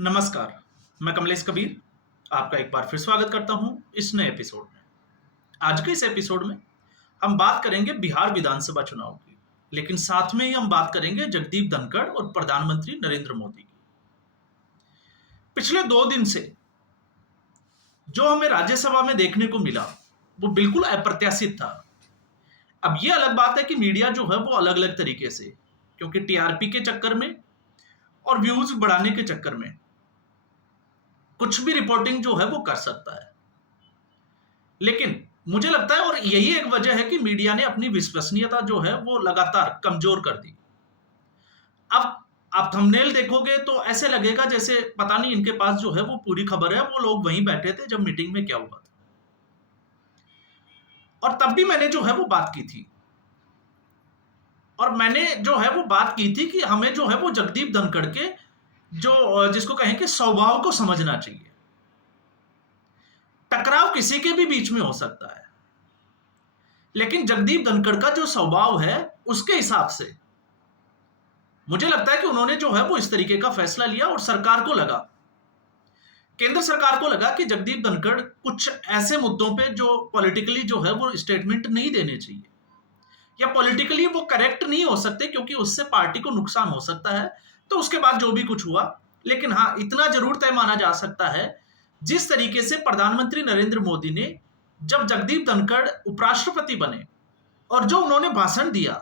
नमस्कार, मैं कमलेश कबीर आपका एक बार फिर स्वागत करता हूं इस नए एपिसोड में। आज के इस एपिसोड में हम बात करेंगे बिहार विधानसभा चुनाव की, लेकिन साथ में ही हम बात करेंगे जगदीप धनखड़ और प्रधानमंत्री नरेंद्र मोदी की। पिछले 2 दिन से जो हमें राज्यसभा में देखने को मिला, वो बिल्कुल अप्रत्याशित था। अब ये अलग बात है कि मीडिया जो है वो अलग-अलग तरीके से, क्योंकि टीआरपी के चक्कर में और व्यूज बढ़ाने के चक्कर में कुछ भी रिपोर्टिंग जो है वो कर सकता है। लेकिन मुझे लगता है और यही एक वजह है कि मीडिया ने अपनी विश्वसनीयता जो है वो लगातार कमजोर कर दी। अब आप थंबनेल देखोगे तो ऐसे लगेगा जैसे पता नहीं इनके पास जो है वो पूरी खबर है, वो लोग वहीं बैठे थे जब मीटिंग में क्या हुआ था। और तब भी मैंने जो है वो बात की थी, और मैंने जो है वो बात की थी कि हमें जो है वो जगदीप धनखड़ के जो जिसको कहें कि स्वभाव को समझना चाहिए। टकराव किसी के भी बीच में हो सकता है, लेकिन जगदीप धनखड़ का जो स्वभाव है उसके हिसाब से मुझे लगता है कि उन्होंने जो है वो इस तरीके का फैसला लिया। और सरकार को लगा, केंद्र सरकार को लगा कि जगदीप धनखड़ कुछ ऐसे मुद्दों पे जो पॉलिटिकली जो है वो स्टेटमेंट नहीं देने चाहिए, या पॉलिटिकली वो करेक्ट नहीं हो सकते क्योंकि उससे पार्टी को नुकसान हो सकता है। तो उसके बाद जो भी कुछ हुआ, लेकिन हाँ, इतना जरूर तय माना जा सकता है, जिस तरीके से प्रधानमंत्री नरेंद्र मोदी ने जब जगदीप धनखड़ उपराष्ट्रपति बने और जो उन्होंने भाषण दिया,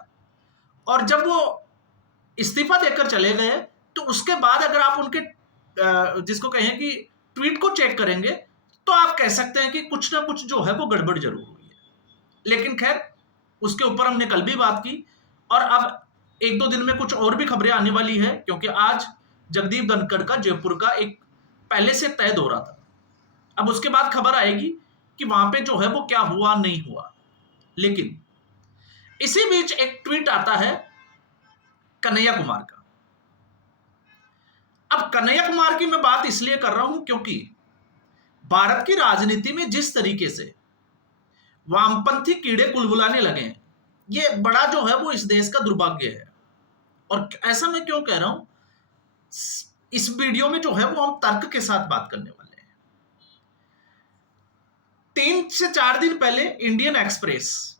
और जब वो इस्तीफा देकर चले गए, तो उसके बाद अगर आप उनके जिसको कहें कि ट्वीट को चेक करेंगे, तो आप कह सकते हैं कि कुछ ना कुछ जो है वो गड़बड़ जरूर हुई है। लेकिन खैर, उसके ऊपर हमने कल भी बात की, और अब 1-2 दिन में कुछ और भी खबरें आने वाली है, क्योंकि आज जगदीप धनखड़ का जयपुर का एक पहले से तय दौरा था। अब उसके बाद खबर आएगी कि वहां पे जो है वो क्या हुआ नहीं हुआ। लेकिन इसी बीच एक ट्वीट आता है कन्हैया कुमार का। अब कन्हैया कुमार की मैं बात इसलिए कर रहा हूं क्योंकि भारत की राजनीति में जिस तरीके से वामपंथी कीड़े कुलबुलाने लगे हैं, ये बड़ा जो है वो इस देश का दुर्भाग्य है। और ऐसा मैं क्यों कह रहा हूं, इस वीडियो में जो है वो हम तर्क के साथ बात करने वाले हैं। 3 से 4 दिन पहले इंडियन एक्सप्रेस,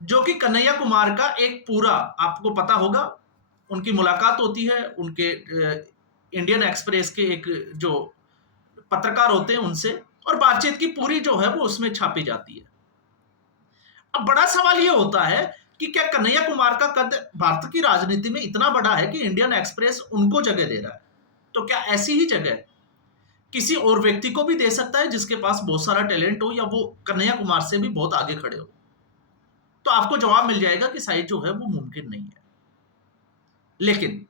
जो कि कन्हैया कुमार का एक पूरा, आपको पता होगा, उनकी मुलाकात होती है उनके इंडियन एक्सप्रेस के एक जो पत्रकार होते हैं उनसे, और बातचीत की पूरी जो है वो उसमें छापी जाती है। अब बड़ा सवाल ये होता है कि क्या कन्हैया कुमार का कद भारत की राजनीति में इतना बड़ा है कि इंडियन एक्सप्रेस उनको जगह दे रहा है, तो क्या ऐसी ही जगह किसी और व्यक्ति को भी दे सकता है जिसके पास बहुत सारा टैलेंट हो, या वो कन्हैया कुमार से भी बहुत आगे खड़े हो? तो आपको जवाब मिल जाएगा कि शायद जो है वो मुमकिन नहीं है। लेकिन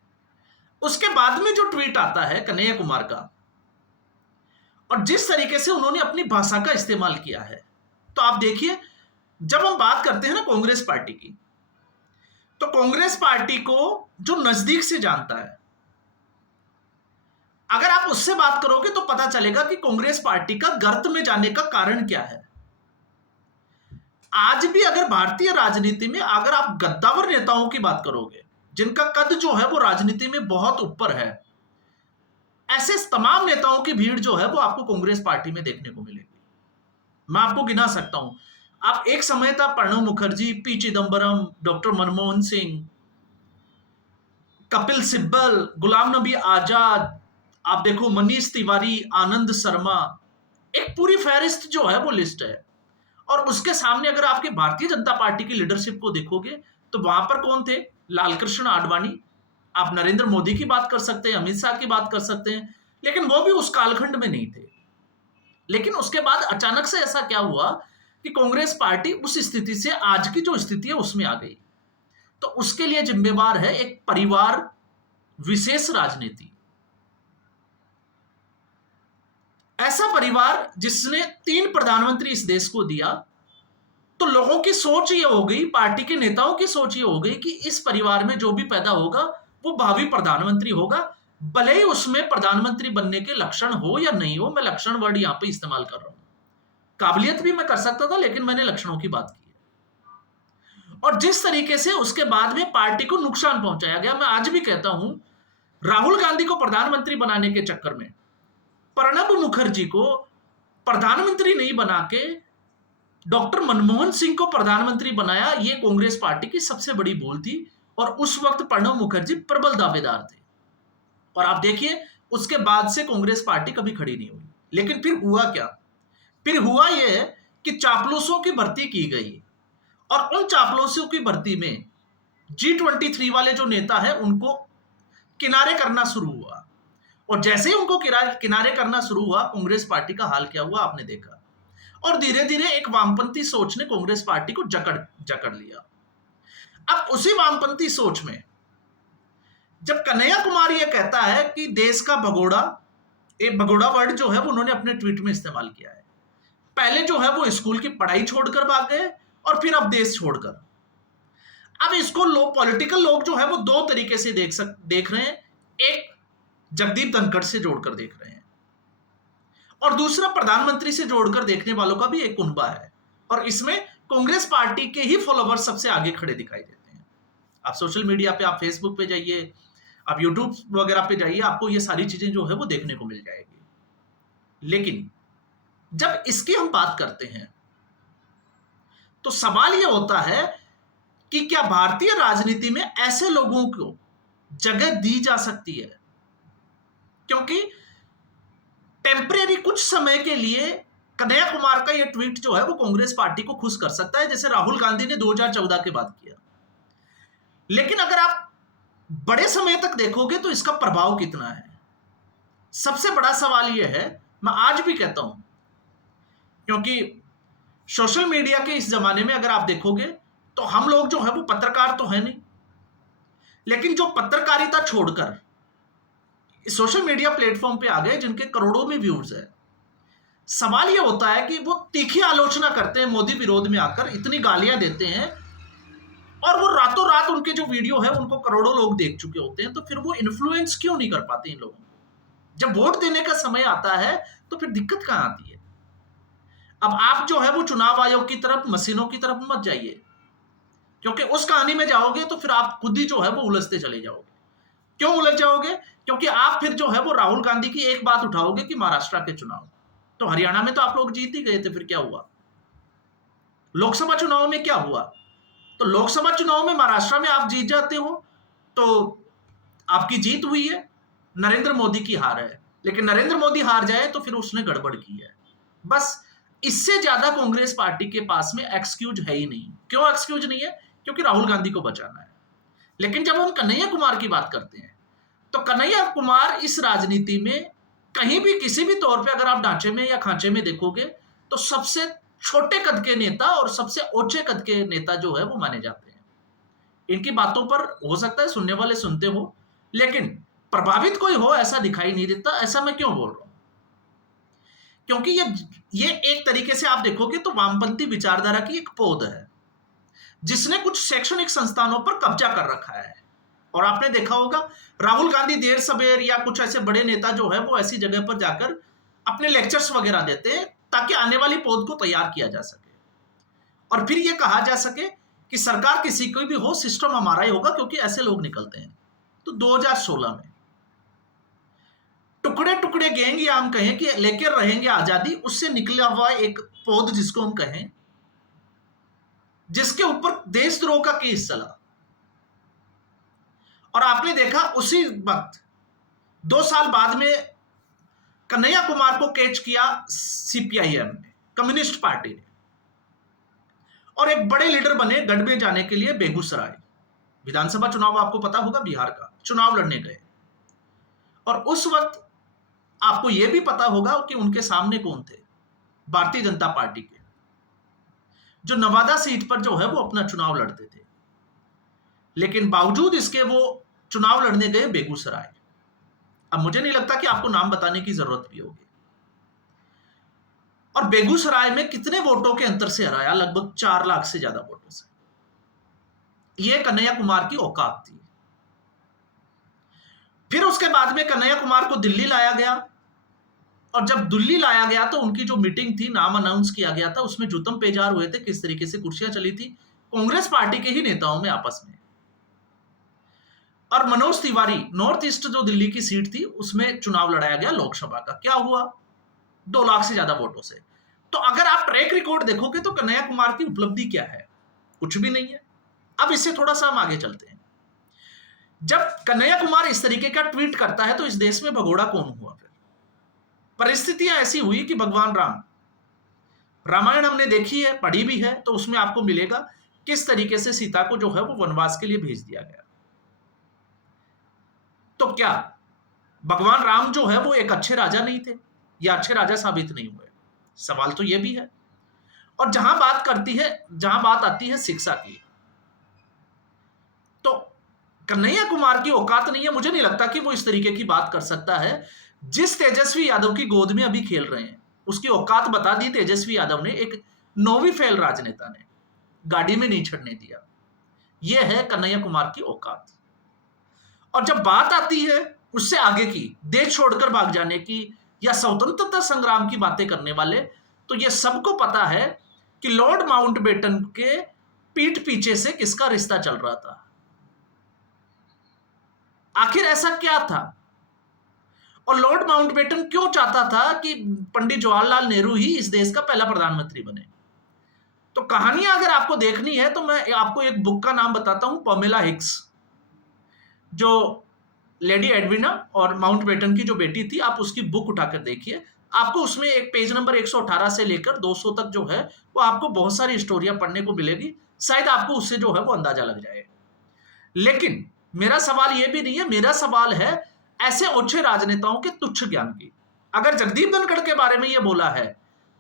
उसके बाद में जो ट्वीट आता है कन्हैया कुमार का, और जिस तरीके से उन्होंने अपनी भाषा का इस्तेमाल किया है, तो आप देखिए, जब हम बात करते हैं ना कांग्रेस पार्टी की, तो कांग्रेस पार्टी को जो नजदीक से जानता है, अगर आप उससे बात करोगे तो पता चलेगा कि कांग्रेस पार्टी का गर्त में जाने का कारण क्या है। आज भी अगर भारतीय राजनीति में अगर आप गद्दावर नेताओं की बात करोगे, जिनका कद जो है वो राजनीति में बहुत ऊपर है, ऐसे तमाम नेताओं की भीड़ जो है वो आपको कांग्रेस पार्टी में देखने को मिलेगी। मैं आपको गिना सकता हूं। आप एक समय था प्रणब मुखर्जी, पी चिदंबरम, डॉक्टर मनमोहन सिंह, कपिल सिब्बल, गुलाम नबी आजाद, आप देखो मनीष तिवारी, आनंद शर्मा, एक पूरी फहरिस्त जो है वो लिस्ट है। और उसके सामने अगर आपके भारतीय जनता पार्टी की लीडरशिप को देखोगे, तो वहां पर कौन थे? लालकृष्ण आडवाणी, आप नरेंद्र मोदी की बात कर सकते हैं, अमित शाह की बात कर सकते हैं, लेकिन वो भी उस कालखंड में नहीं थे। लेकिन उसके बाद अचानक से ऐसा क्या हुआ कि कांग्रेस पार्टी उस स्थिति से आज की जो स्थिति है उसमें आ गई। तो उसके लिए जिम्मेवार है एक परिवार विशेष राजनीति, ऐसा परिवार जिसने 3 प्रधानमंत्री इस देश को दिया। तो लोगों की सोच ये हो गई, पार्टी के नेताओं की सोच ये हो गई कि इस परिवार में जो भी पैदा होगा वो भावी प्रधानमंत्री होगा, भले ही उसमें प्रधानमंत्री बनने के लक्षण हो या नहीं हो। मैं लक्षण वर्ड यहां पे इस्तेमाल कर रहा हूं, काबिलियत भी मैं कर सकता था, लेकिन मैंने लक्षणों की बात की है। और जिस तरीके से उसके बाद में पार्टी को नुकसान पहुंचाया गया, मैं आज भी कहता हूं राहुल गांधी को प्रधानमंत्री बनाने के चक्कर में प्रणब मुखर्जी को प्रधानमंत्री नहीं बना के डॉक्टर मनमोहन सिंह को प्रधानमंत्री बनाया। यह कांग्रेस पार्टी की सबसे बड़ी भूल थी और उस वक्त प्रणब मुखर्जी प्रबल दावेदार थे। और आप देखिए उसके बाद से कांग्रेस पार्टी कभी खड़ी नहीं हुई। लेकिन फिर हुआ क्या? फिर हुआ यह कि चापलूसों की भर्ती की गई और उन चापलूसों की भर्ती में G23 वाले जो नेता है उनको किनारे करना शुरू हुआ। और जैसे ही उनको किनारे करना शुरू हुआ, कांग्रेस पार्टी का हाल क्या हुआ आपने देखा। और धीरे धीरे एक वामपंथी सोच ने कांग्रेस पार्टी को जकड़ लिया। अब उसी वामपंथी सोच में जब कन्हैया कुमार यह कहता है कि देश का भगोड़ा, एक भगोड़ा वर्ड जो है वो उन्होंने अपने ट्वीट में इस्तेमाल किया है। पहले जो है वो स्कूल की पढ़ाई छोड़कर भाग गए और फिर अब देश छोड़कर। अब इसको पॉलिटिकल लोग जो है वो दो तरीके से देख रहे हैं। एक जगदीप धनखड़ से जोड़कर देख रहे हैं और दूसरा प्रधानमंत्री से जोड़कर देखने वालों का भी एक कुनबा है। और इसमें कांग्रेस पार्टी के ही फॉलोवर्स सबसे आगे खड़े दिखाई देते हैं। आप सोशल मीडिया पे, आप फेसबुक पे जाइए, आप यूट्यूब वगैरह पे जाइए, आपको ये सारी चीजें जो है वो देखने को मिल जाएगी। लेकिन जब इसकी हम बात करते हैं तो सवाल यह होता है कि क्या भारतीय राजनीति में ऐसे लोगों को जगह दी जा सकती है? क्योंकि टेम्परेरी कुछ समय के लिए कन्हैया कुमार का यह ट्वीट जो है वो कांग्रेस पार्टी को खुश कर सकता है, जैसे राहुल गांधी ने 2014 के बाद किया। लेकिन अगर आप बड़े समय तक देखोगे तो इसका प्रभाव कितना है? सबसे बड़ा सवाल यह है, मैं आज भी कहता हूं, क्योंकि सोशल मीडिया के इस जमाने में अगर आप देखोगे तो हम लोग जो है वो पत्रकार तो है नहीं, लेकिन जो पत्रकारिता छोड़कर सोशल मीडिया प्लेटफॉर्म पे आ गए जिनके करोड़ों में व्यूज है, सवाल यह होता है कि वो तीखी आलोचना करते हैं, मोदी विरोध में आकर इतनी गालियां देते हैं और वो रातों रात उनके जो वीडियो है उनको करोड़ों लोग देख चुके होते हैं, तो फिर वो इन्फ्लुएंस क्यों नहीं कर पाते इन लोगों को? जब वोट देने का समय आता है तो फिर दिक्कत कहां आती है? अब आप जो है वो चुनाव आयोग की तरफ, मशीनों की तरफ मत जाइए, क्योंकि उस कहानी में जाओगे तो फिर आप खुद ही जो है वो उलझते चले जाओगे। क्यों उलझ जाओगे? क्योंकि आप फिर जो है वो राहुल गांधी की एक बात उठाओगे कि महाराष्ट्र के चुनाव, तो हरियाणा में तो आप लोग जीत ही गए थे, फिर क्या हुआ? लोकसभा चुनाव में क्या हुआ? तो लोकसभा चुनाव में महाराष्ट्र में आप जीत जाते हो तो आपकी जीत हुई है, नरेंद्र मोदी की हार है। लेकिन नरेंद्र मोदी हार जाए तो फिर उसने गड़बड़ की है। बस इससे ज्यादा कांग्रेस पार्टी के पास में एक्सक्यूज है ही नहीं। क्यों एक्सक्यूज नहीं है? क्योंकि राहुल गांधी को बचाना है। लेकिन जब हम कन्हैया कुमार की बात करते हैं तो कन्हैया कुमार इस राजनीति में कहीं भी किसी भी तौर पे अगर आप ढांचे में या खांचे में देखोगे तो सबसे छोटे कद के नेता और सबसे ऊंचे कद के नेता जो है वो माने जाते हैं। इनकी बातों पर हो सकता है सुनने वाले सुनते हो, लेकिन प्रभावित कोई हो ऐसा दिखाई नहीं देता। ऐसा मैं क्यों बोल रहा हूं? क्योंकि ये एक तरीके से आप देखोगे तो वामपंथी विचारधारा की एक पौध है जिसने कुछ शैक्षणिक संस्थानों पर कब्जा कर रखा है। और आपने देखा होगा राहुल गांधी देर सबेर या कुछ ऐसे बड़े नेता जो है वो ऐसी जगह पर जाकर अपने लेक्चर्स वगैरह देते हैं ताकि आने वाली पौध को तैयार किया जा सके और फिर ये कहा जा सके कि सरकार किसी को भी हो, सिस्टम हमारा ही होगा, क्योंकि ऐसे लोग निकलते हैं। तो 2016 में टुकड़े टुकड़े गैंग या हम कहें कि लेकर रहेंगे आजादी, उससे निकला हुआ एक पौध जिसको हम कहें, जिसके ऊपर देशद्रोह का केस चला। और आपने देखा उसी वक्त 2 साल बाद में कन्हैया कुमार को कैच किया सीपीआईएम ने, कम्युनिस्ट पार्टी ने, और एक बड़े लीडर बने गढ़ में जाने के लिए बेगूसराय विधानसभा चुनाव, आपको पता होगा बिहार का चुनाव लड़ने गए। और उस वक्त आपको यह भी पता होगा कि उनके सामने कौन थे, भारतीय जनता पार्टी के, जो नवादा सीट पर जो है वो अपना चुनाव लड़ते थे। लेकिन बावजूद इसके वो चुनाव लड़ने गए बेगूसराय। अब मुझे नहीं लगता कि आपको नाम बताने की जरूरत भी होगी। और बेगूसराय में कितने वोटों के अंतर से हराया? लगभग 4 लाख से ज्यादा वोटों से। यह कन्हैया कुमार की औकात थी। फिर उसके बाद में कन्हैया कुमार को दिल्ली लाया गया और जब दिल्ली लाया गया तो उनकी जो मीटिंग थी, नाम अनाउंस किया गया था, उसमें जुतम पेजार हुए थे, किस तरीके से कुर्सियां चली थी कांग्रेस पार्टी के ही नेताओं में आपस में। और मनोज तिवारी, नॉर्थ ईस्ट जो दिल्ली की सीट थी उसमें चुनाव लड़ाया गया लोकसभा का, क्या हुआ? 2 लाख से ज्यादा वोटों से। तो अगर आप ट्रैक रिकॉर्ड देखोगे तो कन्हैया कुमार की उपलब्धि क्या है? कुछ भी नहीं है। अब इससे थोड़ा सा हम आगे चलते हैं। जब कन्हैया कुमार इस तरीके का ट्वीट करता है तो इस देश में भगोड़ा कौन हुआ? फिर परिस्थितियां ऐसी हुई कि भगवान राम, रामायण हमने देखी है, पढ़ी भी है, तो उसमें आपको मिलेगा किस तरीके से सीता को जो है वो वनवास के लिए भेज दिया गया। तो क्या भगवान राम जो है वो एक अच्छे राजा नहीं थे या अच्छे राजा साबित नहीं हुए? सवाल तो ये भी है। और जहां बात आती है शिक्षा की, तो कन्हैया कुमार की औकात नहीं है, मुझे नहीं लगता कि वो इस तरीके की बात कर सकता है। जिस तेजस्वी यादव की गोद में अभी खेल रहे हैं उसकी औकात बता दी तेजस्वी यादव ने, एक 9वीं फेल राजनेता ने, गाड़ी में नहीं चढ़ने दिया। यह है कन्हैया कुमार की औकात। और जब बात आती है उससे आगे की, देश छोड़कर भाग जाने की या स्वतंत्रता संग्राम की बातें करने वाले, तो यह सबको पता है कि लॉर्ड माउंटबेटन के पीठ पीछे से किसका रिश्ता चल रहा था। आखिर ऐसा क्या था? और लॉर्ड माउंटबेटन क्यों चाहता था कि पंडित जवाहरलाल नेहरू ही इस देश का पहला प्रधानमंत्री बने? तो कहानियां अगर आपको देखनी है तो मैं आपको एक बुक का नाम बताता हूं, पमेला हिक्स, जो लेडी एडविना और माउंटबेटन की जो बेटी थी, आप उसकी बुक उठाकर देखिए। आपको उसमें एक पेज नंबर 118 से लेकर 200 तक जो है वो आपको बहुत सारी स्टोरियां पढ़ने को मिलेगी। शायद आपको उससे जो है वो अंदाजा लग जाए। लेकिन मेरा सवाल ये भी नहीं है, मेरा सवाल है ऐसे ओछे राजनेताओं के तुच्छ ज्ञान की। अगर जगदीप धनखड़ के बारे में ये बोला है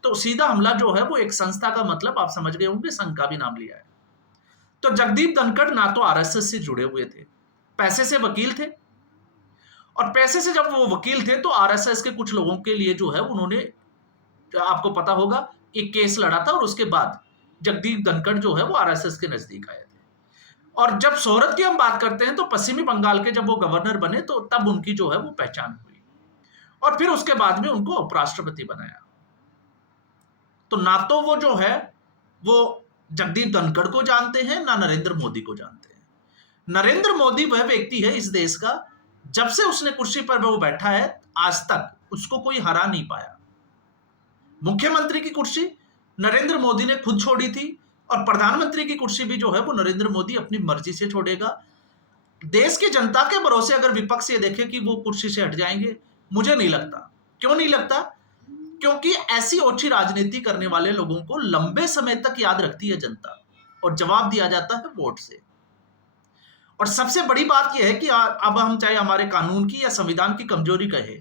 तो सीधा हमला जो है वो एक संस्था का, मतलब आप समझ गए होंगे, संघ का भी नाम लिया है। तो जगदीप धनखड़ ना तो आरएसएस से जुड़े हुए थे, पैसे से वकील थे, और पैसे से जब वो वकील थे तो आरएसएस के कुछ लोगों के लिए जो है उन्होंने, आपको पता होगा, एक केस लड़ा था और उसके बाद जगदीप धनखड़ जो है वो आरएसएस के नजदीक आए थे। और जब शोहरत की हम बात करते हैं तो पश्चिमी बंगाल के जब वो गवर्नर बने तो तब उनकी जो है वो पहचान हुई, और फिर उसके बाद में उनको उपराष्ट्रपति बनाया। तो ना तो वो जो है वो जगदीप धनखड़ को जानते हैं, ना नरेंद्र मोदी को जानते हैं। नरेंद्र मोदी वह व्यक्ति है इस देश का, जब से उसने कुर्सी पर वो बैठा है आज तक उसको कोई हरा नहीं पाया। मुख्यमंत्री की कुर्सी नरेंद्र मोदी ने खुद छोड़ी थी, और प्रधानमंत्री की कुर्सी भी जो है वो नरेंद्र मोदी अपनी मर्जी से छोड़ेगा। देश की जनता के भरोसे अगर विपक्ष ये देखे कि वो कुर्सी से हट जाएंगे, मुझे नहीं लगता। क्यों नहीं लगता? क्योंकि ऐसी ओछी राजनीति करने वाले लोगों को लंबे समय तक याद रखती है जनता, और जवाब दिया जाता है वोट से। और सबसे बड़ी बात यह है कि अब हम चाहे हमारे कानून की या संविधान की कमजोरी कहे,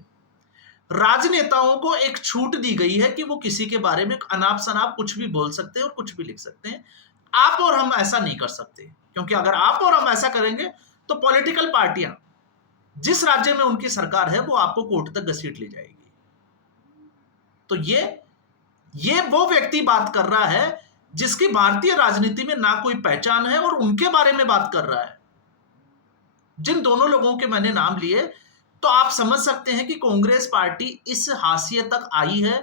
राजनेताओं को एक छूट दी गई है कि वो किसी के बारे में अनाप शनाप कुछ भी बोल सकते हैं और कुछ भी लिख सकते हैं। आप और हम ऐसा नहीं कर सकते, क्योंकि अगर आप और हम ऐसा करेंगे तो पॉलिटिकल पार्टियां, जिस राज्य में उनकी सरकार है, वो आपको कोर्ट तक घसीट ले जाएगी। तो ये वो व्यक्ति बात कर रहा है जिसकी भारतीय राजनीति में ना कोई पहचान है, और उनके बारे में बात कर रहा है। जिन दोनों लोगों के मैंने नाम लिए, तो आप समझ सकते हैं कि कांग्रेस पार्टी इस हाशिए तक आई है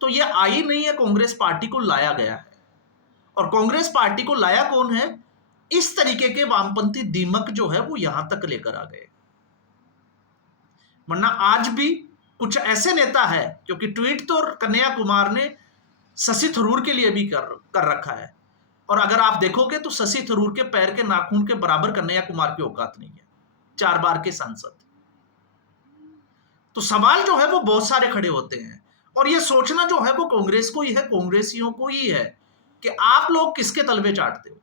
तो यह आई नहीं है, कांग्रेस पार्टी को लाया गया है। और कांग्रेस पार्टी को लाया कौन है? इस तरीके के वामपंथी दीमक जो है वो यहां तक लेकर आ गए। वरना आज भी कुछ ऐसे नेता है, क्योंकि ट्वीट तो कन्हैया कुमार ने शशि थरूर के लिए भी कर रखा है, और अगर आप देखोगे तो शशि थरूर के पैर के नाखून के बराबर कन्हैया कुमार की औकात नहीं है, 4 बार के सांसद। तो सवाल जो है वो बहुत सारे खड़े होते हैं, और ये सोचना जो है वो कांग्रेस को ही है, कांग्रेसियों को ही है, कि आप लोग किसके तलवे चाटते हो,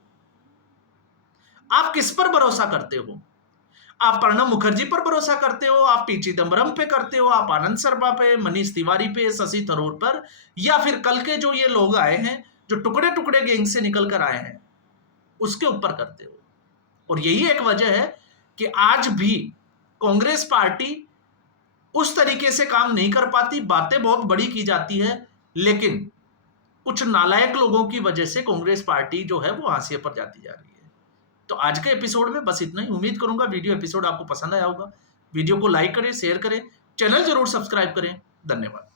आप किस पर भरोसा करते हो। आप प्रणब मुखर्जी पर भरोसा करते हो, आप पी चिदम्बरम पे करते हो, आप आनंद शर्मा पे, मनीष तिवारी पे, शशि थरूर पर, या फिर कल के जो ये लोग आए हैं जो टुकड़े टुकड़े गैंग से निकल कर आए हैं उसके ऊपर करते हो। और यही एक वजह है कि आज भी कांग्रेस पार्टी उस तरीके से काम नहीं कर पाती। बातें बहुत बड़ी की जाती है, लेकिन कुछ नालायक लोगों की वजह से कांग्रेस पार्टी जो है वो हाशिए पर जाती जा रही है। तो आज के एपिसोड में बस इतना ही। उम्मीद करूंगा वीडियो एपिसोड आपको पसंद आया होगा। वीडियो को लाइक करें, शेयर करें, चैनल जरूर सब्सक्राइब करें। धन्यवाद।